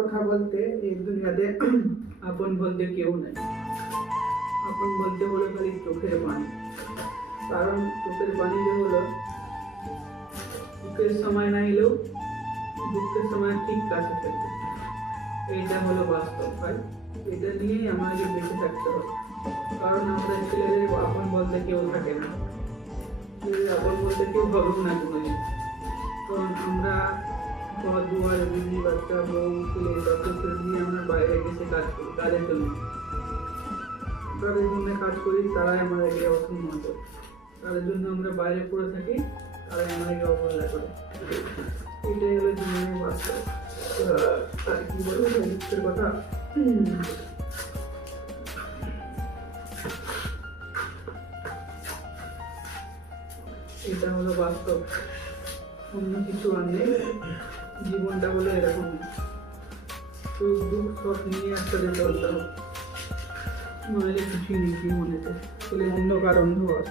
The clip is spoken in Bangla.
কথা বলতে এই দুনিয়াতে আপন বলতে কেউ নাই। আপন বলতে হলো খালি চোখের পানি। কারণ চোখের পানি যে হলো সুখের সময় না এলেও দুঃখের সময় ঠিক কাছে থাকবে। এইটা হলো বাস্তব ভাই। এটা নিয়েই আমাকে বেঁচে থাকতে হবে। কারণ আমরা ছেলেদের আপন বলতে কেউ থাকে না, আপন বলতে কেউ হবেও না কোনোদিন। কারণ আমরা ঘর দুয়ার বিবি বাচ্চা বউ ছেলে বাচ্চাকে নিয়ে আমরা বাইরে গেছে কাজ করি, কাজের জন্য কাজ করি। তারাই আমাদেরকে অসম্মান করে, তাদের জন্য আমরা বাইরে পড়ে থাকি, তারাই আমাদেরকে অবহেলা করে। এটাই হলো জীবনের বাস্তব। আর কি বলবো দুঃখের কথা। এটা হলো বাস্তব, অন্য কিছু আর নেই। জীবনটা হলো এরকম, সুখ দুঃখ সব নিয়ে একসাথে চলতে হবে, নইলে কিছুই নেই জীবনেতে। চলে অন্ধকার অন্ধকার।